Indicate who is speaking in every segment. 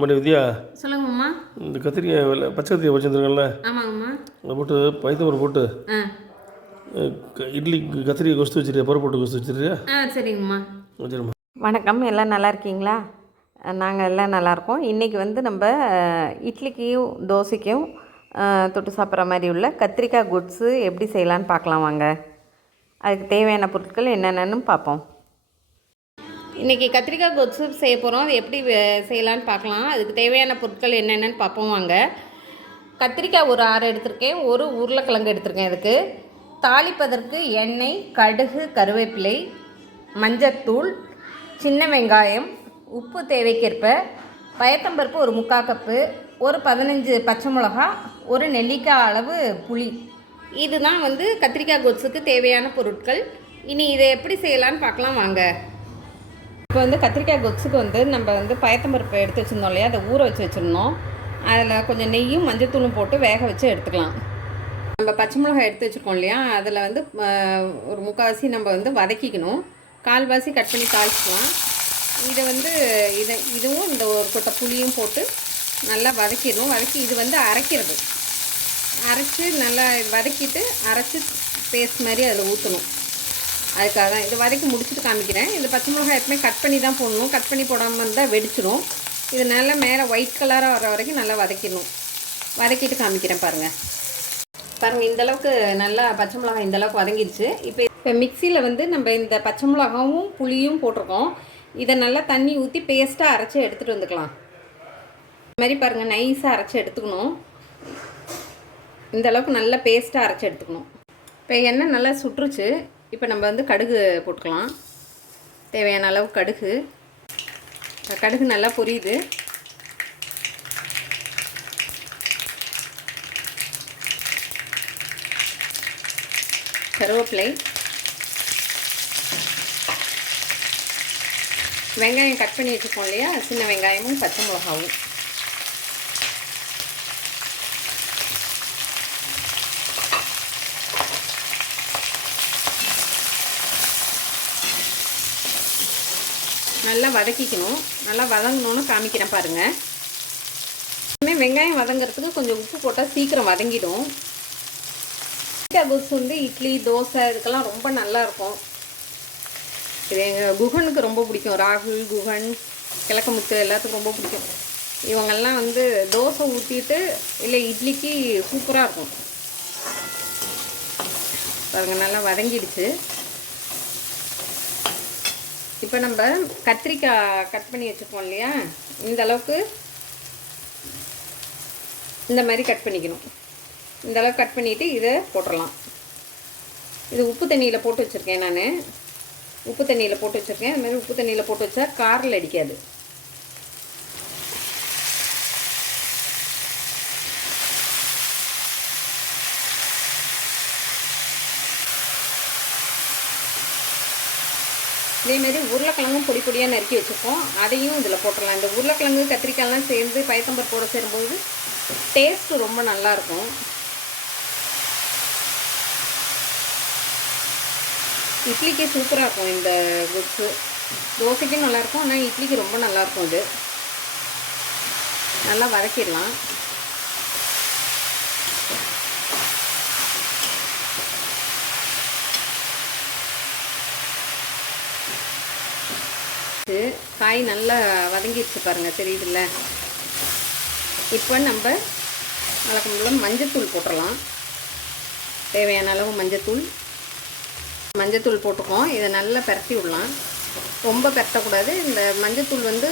Speaker 1: மணி வித்யா
Speaker 2: சொல்லுங்கம்மா
Speaker 1: இந்த கத்திரிக்காய் பச்சை கத்திரிக்காய் வச்சுருந்துருக்கல
Speaker 2: ஆமாங்கம்மா
Speaker 1: அதை போட்டு பைத்தம்பரம் போட்டு இட்லி கத்திரிக்காய் கொஸ்து வச்சிருக்கியா? பருப்பு போட்டு கொஸ்து வச்சிருக்கியா?
Speaker 2: ஆ சரிங்கம்மா
Speaker 1: வச்சிருமா
Speaker 3: வணக்கம் எல்லாம் நல்லா இருக்கீங்களா? நாங்கள் எல்லாம் நல்லாயிருக்கோம் இன்றைக்கி வந்து நம்ம இட்லிக்கும் தோசைக்கும் தொட்டு சாப்பிட்ற மாதிரி உள்ள கத்திரிக்காய் குட்ஸு எப்படி செய்யலான்னு பார்க்கலாம் வாங்க. அதுக்கு தேவையான பொருட்கள் என்னென்னு பார்ப்போம்.
Speaker 2: இன்றைக்கி கத்திரிக்காய் கொத்து செய்ய போகிறோம் அது எப்படி செய்யலான்னு பார்க்கலாம். அதுக்கு தேவையான பொருட்கள் என்னென்னு பார்ப்போம் வாங்க. கத்திரிக்காய் ஒரு ஆறு எடுத்திருக்கேன். ஒரு உருளைக்கிழங்கு எடுத்திருக்கேன் அதுக்கு தாளிப்பதற்கு எண்ணெய் கடுகு கருவேப்பிலை மஞ்சத்தூள் சின்ன வெங்காயம் உப்பு தேவைக்கேற்ப பயத்தம்பருப்பு ஒரு முக்கால் கப்பு ஒரு பதினஞ்சு பச்சை மிளகா ஒரு நெல்லிக்காய் அளவு புளி. இதுதான் வந்து கத்திரிக்காய் கொத்துக்கு தேவையான பொருட்கள். இனி இதை எப்படி செய்யலான்னு பார்க்கலாம் வாங்க. இப்போ வந்து கத்திரிக்காய் கொச்சுக்கு வந்து நம்ம வந்து பயத்தம்பருப்பு எடுத்து வச்சுருந்தோம் இல்லையா? அதை ஊற வச்சு வச்சுருந்தோம். அதில் கொஞ்சம் நெய்யும் மஞ்சத்தூளும் போட்டு வேக வச்சு எடுத்துக்கலாம். நம்ம பச்சை மிளகாய் எடுத்து வச்சுருக்கோம் இல்லையா? அதில் வந்து ஒரு முக்கால்வாசி நம்ம வந்து வதக்கிக்கணும். கால்வாசி கட் பண்ணி தாளிச்சிக்கலாம். இதை வந்து இதை இதுவும் இந்த ஒரு கொட்டை புளியும் போட்டு நல்லா வதக்கிடணும். வதக்கி இது வந்து அரைக்கிறது. அரைச்சி நல்லா வதக்கிட்டு அரைச்சி பேஸ்ட் மாதிரி அதில் ஊற்றணும் அதுக்காக தான். இது வதக்கி முடிச்சுட்டு காமிக்கிறேன். இது பச்சை மிளகாய் எப்பவுமே கட் பண்ணி தான் போடணும். கட் பண்ணி போடாமல் இருந்தால் வெடிச்சிடும் இது நல்லா மேலே ஒயிட் கலராக வர வரைக்கும் நல்லா வதக்கிடணும். வதக்கிட்டு காமிக்கிறேன் பாருங்கள் பாருங்கள் இந்தளவுக்கு நல்லா பச்சை மிளகாய் இந்த அளவுக்கு வதங்கிடுச்சு இப்போ இப்போ மிக்சியில் வந்து நம்ம இந்த பச்சை மிளகாவும் புளியும் போட்டிருக்கோம். இதை நல்லா தண்ணி ஊற்றி பேஸ்ட்டாக அரைச்சி எடுத்துகிட்டு வந்துக்கலாம். இது மாதிரி பாருங்கள் நைஸாக அரைச்சி எடுத்துக்கணும். இந்த அளவுக்கு நல்லா பேஸ்ட்டாக அரைச்சி எடுத்துக்கணும். இப்போ எண்ணெய் நல்லா சுட்டுருச்சு இப்போ நம்ம வந்து கடுகு போட்டுக்கலாம். தேவையான அளவு கடுகு. கடுகு நல்லா பொரியுது. கருவேப்பிலை. வெங்காயம் கட் பண்ணி வச்சுருக்கோம் இல்லையா? சின்ன வெங்காயமும் பச்சை மிளகாவும். நல்லா வதக்கிக்கணும். நல்லா வதங்கணும்னு காமிக்கிறேன் பாருங்கள் இனிமே வெங்காயம் வதங்கிறதுக்கு கொஞ்சம் உப்பு போட்டால் சீக்கிரம் வதங்கிடும். கத்திரிக்காய் கோஸ் வந்து இட்லி தோசை இதுக்கெல்லாம் ரொம்ப நல்லாயிருக்கும் இது எங்கள் குகனுக்கு ரொம்ப பிடிக்கும். ராகுல் குகன் கிழக்கமுத்து எல்லாத்துக்கும் ரொம்ப பிடிக்கும். இவங்கெல்லாம் வந்து தோசை ஊற்றிட்டு இல்லை இட்லிக்கு சூப்பராக இருக்கும். பாருங்கள் நல்லா வதங்கிடுச்சு. இப்போ நம்ம கத்திரிக்காய் கட் பண்ணி வச்சுருக்கோம் இல்லையா? இந்த அளவுக்கு இந்த மாதிரி கட் பண்ணிக்கணும். இந்த அளவுக்கு கட் பண்ணிவிட்டு இதை போட்டுடலாம். இது உப்பு தண்ணியில் போட்டு வச்சுருக்கேன் நான். உப்பு தண்ணியில் போட்டு வச்சுருக்கேன். அது மாதிரி உப்பு தண்ணியில் போட்டு வச்சா காரில் அடிக்காது. இதேமாரி உருளைக்கிழங்கும் பொடி பொடியாக நறுக்கி வச்சுருக்கோம். அதையும் இதில் போட்டுடலாம் இந்த உருளைக்கிழங்கு கத்திரிக்காயெலாம் சேர்ந்து பயத்தம்பருப்போட சேரும்போது டேஸ்ட்டு ரொம்ப நல்லாயிருக்கும். இட்லிக்கு சூப்பராக இருக்கும் இந்த குட்ஸு. தோசைக்கும் நல்லாயிருக்கும் ஆனால் இட்லிக்கு ரொம்ப நல்லாயிருக்கும் இது. நல்லா வதக்கிடலாம். காய் நல்லா வதங்கிடுச்சு பாருங்கள் தெரியுதுல்ல? இப்போ நம்ம வழக்கம் மஞ்சத்தூள் போட்டுடலாம் தேவையான அளவு மஞ்சத்தூள். மஞ்சத்தூள் போட்டுக்கோம் இதை நல்லா பரட்டி விடலாம். ரொம்ப பரட்டக்கூடாது. இந்த மஞ்சத்தூள் வந்து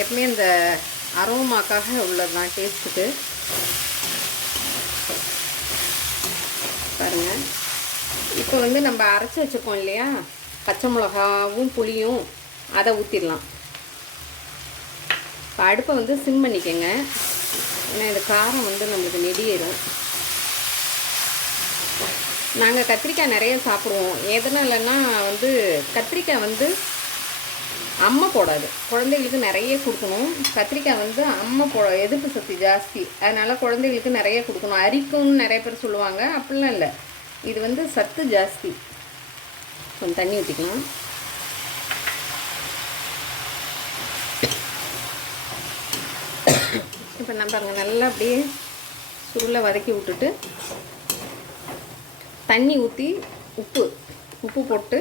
Speaker 2: எப்பவுமே இந்த அரோமாக்காக உள்ளது தான் டேஸ்ட்டுக்கு. பாருங்கள் இப்போ வந்து நம்ம அரைச்சி வச்சுருக்கோம் இல்லையா? பச்சை மிளகாவும் புளியும் அதை ஊற்றிடலாம் இப்போ அடுப்பை வந்து சிம் பண்ணிக்கோங்க. ஏன்னா இந்த காரம் வந்து நம்மளுக்கு நெடியிடும் நாங்கள் கத்திரிக்காய் நிறைய சாப்பிடுவோம். எதனாலன்னா வந்து கத்திரிக்காய் வந்து அம்மை போடாது. குழந்தைகளுக்கு நிறைய கொடுக்கணும். கத்திரிக்காய் வந்து அம்மை போட எதிர்ப்பு சக்தி ஜாஸ்தி. அதனால் குழந்தைகளுக்கு நிறைய கொடுக்கணும். அரிக்கும்னு நிறைய பேர் சொல்லுவாங்க. அப்படிலாம் இல்லை. இது வந்து சத்து ஜாஸ்தி. கொஞ்சம் தண்ணி ஊற்றிக்கலாம் இப்போ பாருங்கள் நல்லா அப்படியே சுருளை வதக்கி விட்டுட்டு தண்ணி ஊற்றி உப்பு உப்பு போட்டு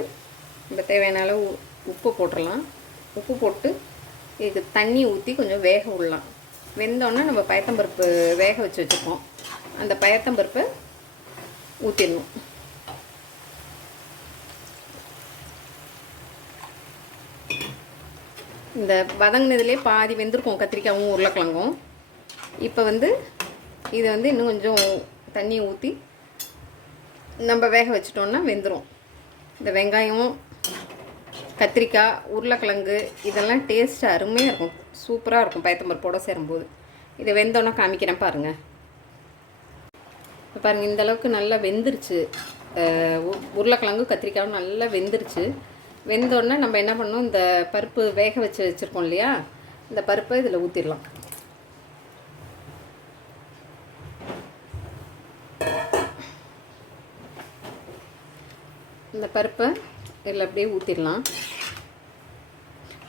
Speaker 2: இப்போ தேவையான அளவு உப்பு போட்டுடலாம் உப்பு போட்டு இதுக்கு தண்ணி ஊற்றி கொஞ்சம் வேக விடலாம். வெந்தோடனே நம்ம பயத்தம்பருப்பு வேக வச்சு வச்சுருப்போம். அந்த பயத்தம்பருப்பை ஊற்றிடணும் இந்த வதங்கினதுலேயே பாதி வெந்திருக்கும் கத்திரிக்காயும் உருளைக்கிழங்கும். இப்போ வந்து இதை வந்து இன்னும் கொஞ்சம் தண்ணி ஊற்றி நம்ம வேக வச்சிட்டோம்னா வெந்துடும் இந்த வெங்காயம் கத்திரிக்காய் உருளைக்கிழங்கு இதெல்லாம் டேஸ்ட் அருமையாக இருக்கும். சூப்பராக இருக்கும் பயத்தம்பருப்போட சேரும்போது. இதை வெந்தோன்னா காமிக்கிறேன் பாருங்கள் இப்போ பாருங்கள் இந்த அளவுக்கு நல்லா வெந்துருச்சு. உ- உருளைக்கிழங்கு கத்திரிக்காயும் நல்லா வெந்துருச்சு. வெந்தோடனே நம்ம என்ன பண்ணணும்? இந்த பருப்பு வேக வச்சு வச்சுருக்கோம் இல்லையா? இந்த பருப்பை இதில் ஊற்றிடலாம் இந்த பருப்பை இதில் அப்படியே ஊற்றிடலாம்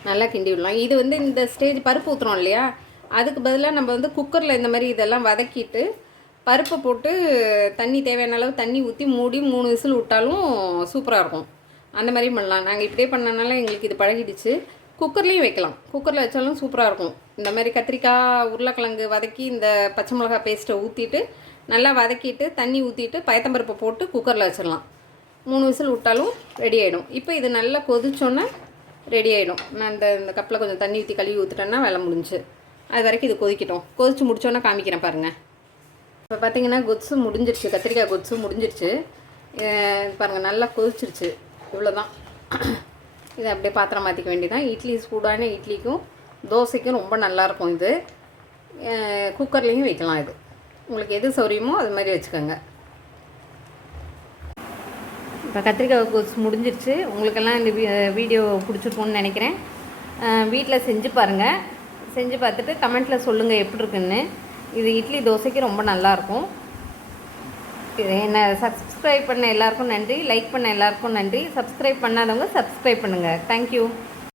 Speaker 2: நல்லா கிண்டி விடலாம். இது வந்து இந்த ஸ்டேஜ் பருப்பு ஊற்றுறோம் இல்லையா? அதுக்கு பதிலாக நம்ம வந்து குக்கரில் இந்த மாதிரி இதெல்லாம் வதக்கிட்டு பருப்பை போட்டு தண்ணி தேவையான அளவு தண்ணி ஊற்றி மூடி மூணு விசில் விட்டாலும் சூப்பராக இருக்கும். அந்த மாதிரி பண்ணலாம். நாங்கள் இப்படியே பண்ணனால எங்களுக்கு இது பழகிடுச்சு. குக்கர்லேயும் வைக்கலாம். குக்கரில் வச்சாலும் சூப்பராக இருக்கும். இந்த மாதிரி கத்திரிக்காய் உருளைக்கிழங்கு வதக்கி இந்த பச்சை மிளகாய் பேஸ்ட்டை ஊற்றிட்டு நல்லா வதக்கிட்டு தண்ணி ஊற்றிட்டு பயத்தம்பருப்பை போட்டு குக்கரில் வச்சிடலாம். மூணு விசில் விட்டாலும் ரெடி ஆகிடும் இப்போ இது நல்லா கொதிச்சோன்னே ரெடி ஆகிடும் நான் இந்த இந்த கப்பில் கொஞ்சம் தண்ணி ஊற்றி கழுவி ஊற்றிட்டேன்னா வேலை முடிஞ்சு. அது வரைக்கும் இது கொதிக்கட்டும். கொதிச்சு முடிச்சோன்னே காமிக்கிறேன் பாருங்கள் இப்போ பார்த்தீங்கன்னா கொத்ஸு முடிஞ்சிருச்சு. கத்திரிக்காய் கொத்ஸு முடிஞ்சிருச்சு. பாருங்கள் நல்லா கொதிச்சிருச்சு. இவ்வளோ தான் இதை அப்படியே பாத்திரம் மாற்றிக்க வேண்டியதான் இட்லி சூடான இட்லிக்கும் தோசைக்கும் ரொம்ப நல்லாயிருக்கும் இது. குக்கர்லேயும் வைக்கலாம் இது. உங்களுக்கு எது சௌரியமோ அது மாதிரி வச்சுக்கோங்க. இப்போ கத்திரிக்காய் கோஸ் முடிஞ்சிருச்சு. உங்களுக்கெல்லாம் இந்த வீ வீடியோ பிடிச்சிருக்கும்னு நினைக்கிறேன். வீட்டில் செஞ்சு பாருங்கள் செஞ்சு பார்த்துட்டு கமெண்ட்டில் சொல்லுங்கள் எப்படி இருக்குன்னு. இது இட்லி தோசைக்கு ரொம்ப நல்லாயிருக்கும் இது சப்ஸ்கிரைப் பண்ண எல்லாருக்கும் நன்றி. லைக் பண்ண எல்லாருக்கும் நன்றி. சப்ஸ்கிரைப் பண்ணாதவங்க சப்ஸ்கிரைப் பண்ணுங்கள் தேங்க்யூ